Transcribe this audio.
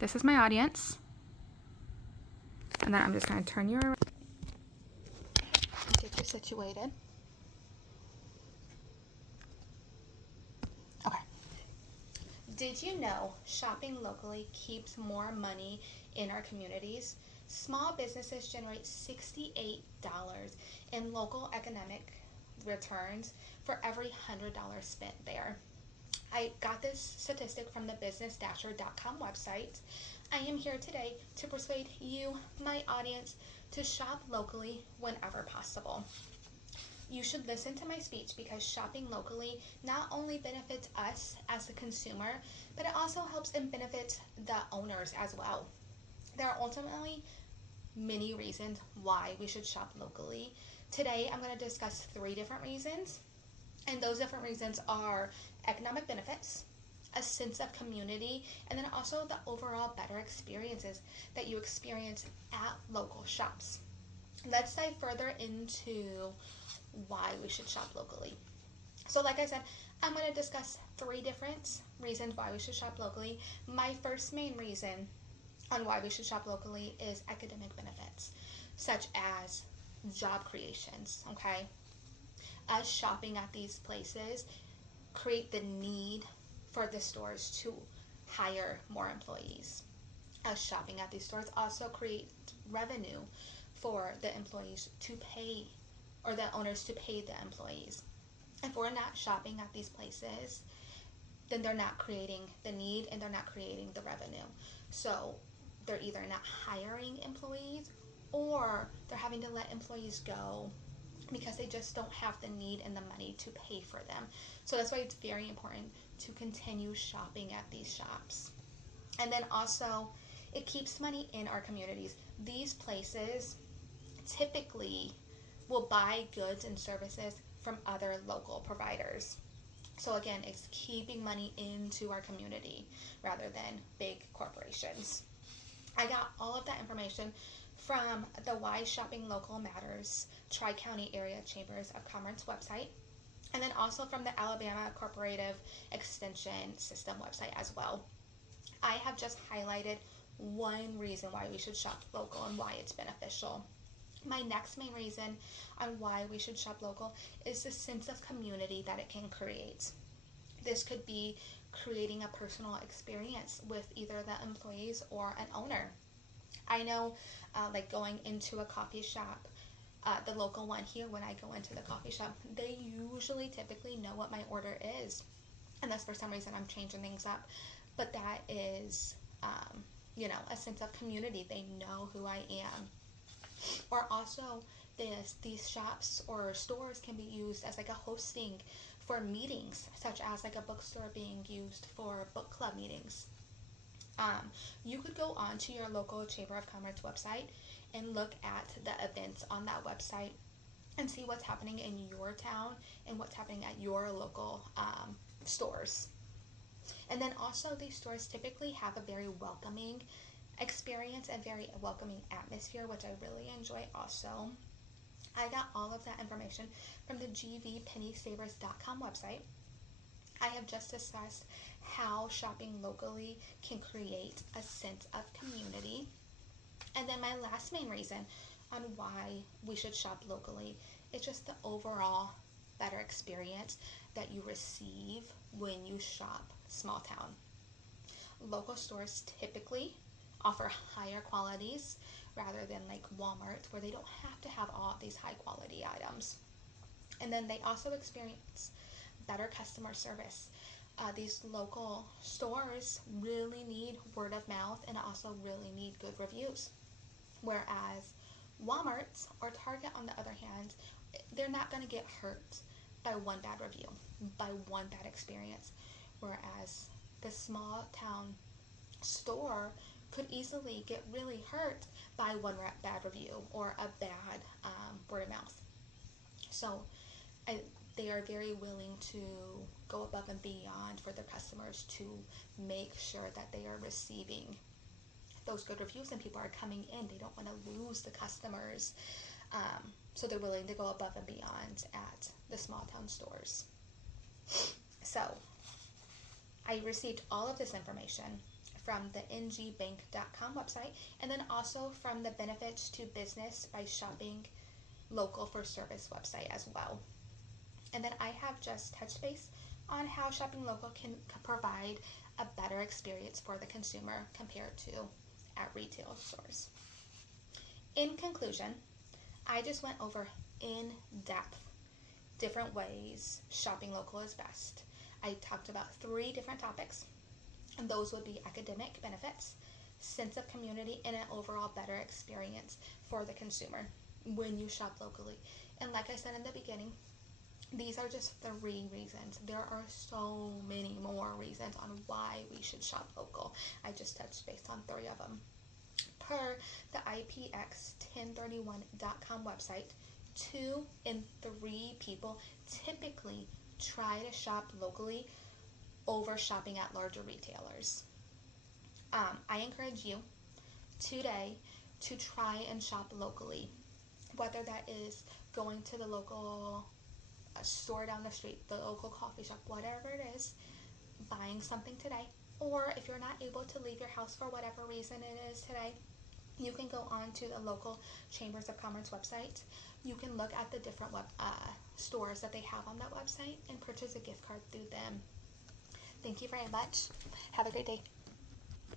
this is my audience. And then I'm just going to turn you around. Get you situated. Okay. Did you know shopping locally keeps more money in our communities? Small businesses generate $68 in local economic returns for every $100 spent there. I got this statistic from the businessdasher.com website. I am here today to persuade you, my audience, to shop locally whenever possible. You should listen to my speech because shopping locally not only benefits us as the consumer, but it also helps and benefits the owners as well. There are ultimately many reasons why we should shop locally. Today, I'm going to discuss 3 different reasons, and those different reasons are economic benefits, a sense of community, and then also the overall better experiences that you experience at local shops. Let's dive further into why we should shop locally. So like I said, I'm going to discuss 3 different reasons why we should shop locally. My first main reason on why we should shop locally is academic benefits, such as job creations, okay? Us shopping at these places create the need for the stores to hire more employees. Us shopping at these stores also create revenue for the employees to pay, or the owners to pay the employees. If we're not shopping at these places, then they're not creating the need and they're not creating the revenue. So they're either not hiring employees or they're having to let employees go because they just don't have the need and the money to pay for them. So that's why it's very important to continue shopping at these shops. And then also, it keeps money in our communities. These places typically will buy goods and services from other local providers. So again, it's keeping money into our community rather than big corporations. I got all of that information from the Why Shopping Local Matters Tri-County Area Chambers of Commerce website, and then also from the Alabama Corporative Extension System website as well. I have just highlighted one reason why we should shop local and why it's beneficial. My next main reason on why we should shop local is the sense of community that it can create. This could be creating a personal experience with either the employees or an owner. I know like going into a coffee shop, the local one here, when I go into the coffee shop, they usually typically know what my order is. And that's for some reason I'm changing things up. But that is, a sense of community. They know who I am. Or also, these shops or stores can be used as like a hosting for meetings, such as like a bookstore being used for book club meetings. You could go on to your local Chamber of Commerce website and look at the events on that website and see what's happening in your town and what's happening at your local stores. And then also, these stores typically have a very welcoming experience and very welcoming atmosphere, which I really enjoy also. I got all of that information from the gvpennysavers.com website. I have just discussed how shopping locally can create a sense of community. And then my last main reason on why we should shop locally is just the overall better experience that you receive when you shop small town. Local stores typically offer higher qualities rather than like Walmart, where they don't have to have all of these high quality items. And then they also experience better customer service. These local stores really need word of mouth and also really need good reviews. Whereas Walmart or Target, on the other hand, they're not going to get hurt by one bad review, by one bad experience. Whereas the small town store could easily get really hurt by one bad review or a bad word of mouth. So they are very willing to go above and beyond for their customers to make sure that they are receiving those good reviews and people are coming in. They don't want to lose the customers. So they're willing to go above and beyond at the small town stores. So I received all of this information from the ngbank.com website, and then also from the Benefits to Business by Shopping Local for Service website as well. And then I have just touched base on how shopping local can provide a better experience for the consumer compared to at retail stores. In conclusion, I just went over in depth different ways shopping local is best. I talked about 3 different topics, and those would be academic benefits, sense of community, and an overall better experience for the consumer when you shop locally. And like I said in the beginning, these are just 3 reasons. There are so many more reasons on why we should shop local. I just touched base on 3 of them. Per the IPX1031.com website, 2 in 3 people typically try to shop locally over shopping at larger retailers. I encourage you today to try and shop locally, whether that is going to the local store down the street, the local coffee shop, whatever it is, buying something today, or if you're not able to leave your house for whatever reason it is today, you can go on to the local Chambers of Commerce website. You can look at the different stores that they have on that website and purchase a gift card through them. Thank you very much. Have a great day.